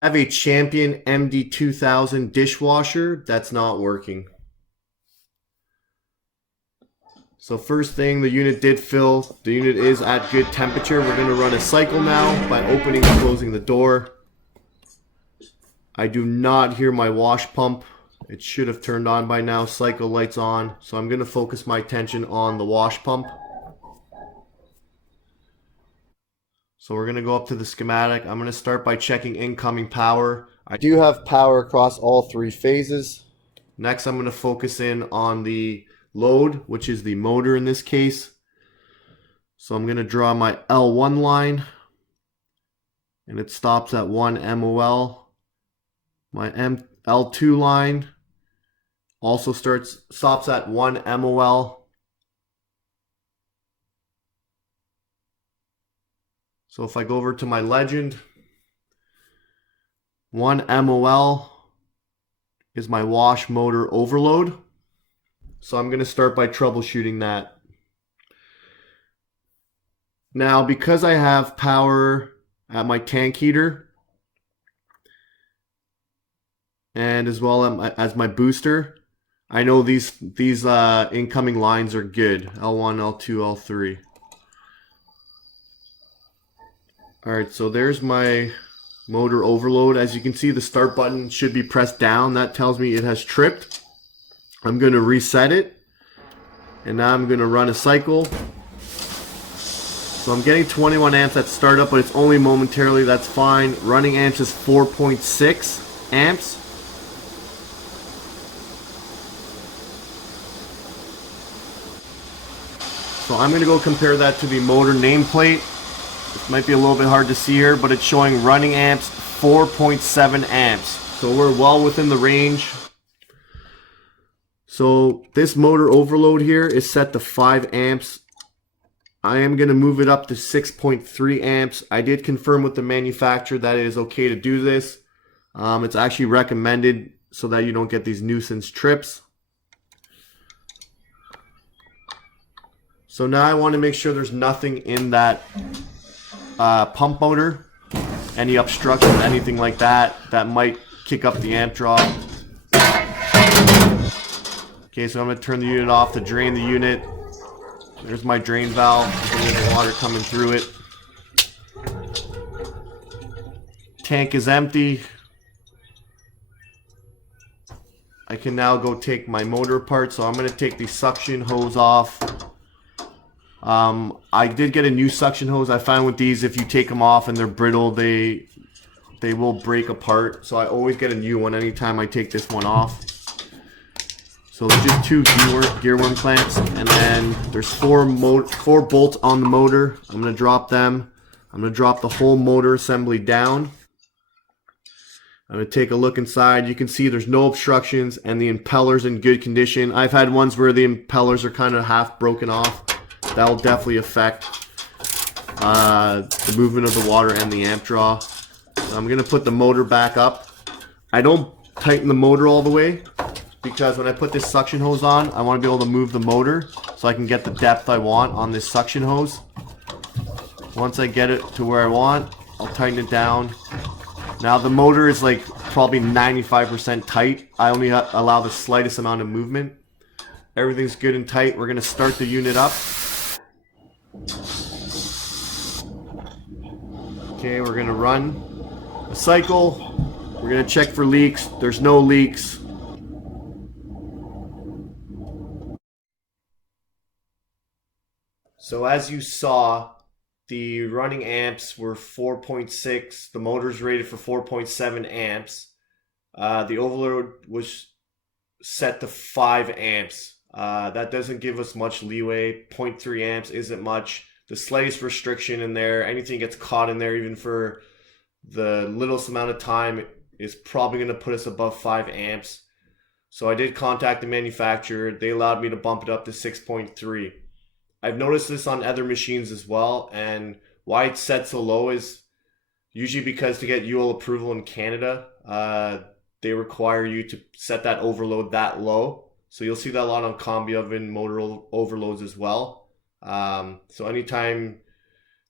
I have a Champion MD2000 dishwasher that's not working. So first thing, the unit did fill. The unit is at good temperature. We're going to run a cycle now by opening and closing the door. I do not hear my wash pump. It should have turned on by now. Cycle lights on. So I'm going to focus my attention on the wash pump. So we're going to go up to the schematic. I'm going to start by checking incoming power. I do have power across all three phases. Next, I'm going to focus in on the load, which is the motor in this case. So I'm going to draw my L1 line, and it stops at 1 MOL. My L2 line also stops at 1 MOL. So if I go over to my legend, 1 MOL is my wash motor overload. So I'm going to start by troubleshooting that. Now, because I have power at my tank heater and as well as my booster, I know these incoming lines are good. L1, L2, L3. Alright, so there's my motor overload. As you can see, the start button should be pressed down. That tells me it has tripped. I'm going to reset it. And now I'm going to run a cycle. So I'm getting 21 amps at startup, but it's only momentarily. That's fine. Running amps is 4.6 amps. So I'm going to go compare that to the motor nameplate. It might be a little bit hard to see here, but it's showing running amps 4.7 amps. So we're well within the range. So this motor overload here is set to 5 amps. I am going to move it up to 6.3 amps. I did confirm with the manufacturer that it is okay to do this. It's actually recommended so that you don't get these nuisance trips. So now I want to make sure there's nothing in that pump motor, any obstruction, anything like that, that might kick up the amp draw. Okay, so I'm going to turn the unit off to drain the unit. There's my drain valve, the water coming through it. Tank is empty. I can now go take my motor apart, so I'm going to take the suction hose off. I did get a new suction hose. I find with these, if you take them off and they're brittle, they will break apart. So I always get a new one anytime I take this one off. So there's just 2 gear worm clamps, and then there's 4 bolts on the motor. I'm going to drop them. I'm going to drop the whole motor assembly down. I'm going to take a look inside. You can see there's no obstructions and the impeller's in good condition. I've had ones where the impellers are kind of half broken off. That will definitely affect the movement of the water and the amp draw. So I'm going to put the motor back up. I don't tighten the motor all the way, because when I put this suction hose on, I want to be able to move the motor so I can get the depth I want on this suction hose. Once I get it to where I want, I'll tighten it down. Now the motor is like probably 95% tight. I only allow the slightest amount of movement. Everything's good and tight. We're going to start the unit up. Okay, we're going to run a cycle. We're going to check for leaks. There's no leaks. So as you saw, the running amps were 4.6. The motor's rated for 4.7 amps. The overload was set to 5 amps. That doesn't give us much leeway. 0.3 amps isn't much. The slightest restriction in there, anything gets caught in there, even for the littlest amount of time, is probably going to put us above 5 amps. So I did contact the manufacturer. They allowed me to bump it up to 6.3. I've noticed this on other machines as well, and why it's set so low is usually because to get UL approval in Canada, they require you to set that overload that low. So you'll see that a lot on combi oven motor overloads as well. So anytime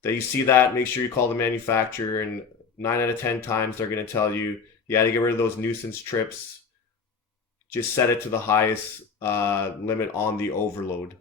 that you see that, make sure you call the manufacturer and 9 out of 10 times they're going to tell you you got to get rid of those nuisance trips. Just set it to the highest limit on the overload.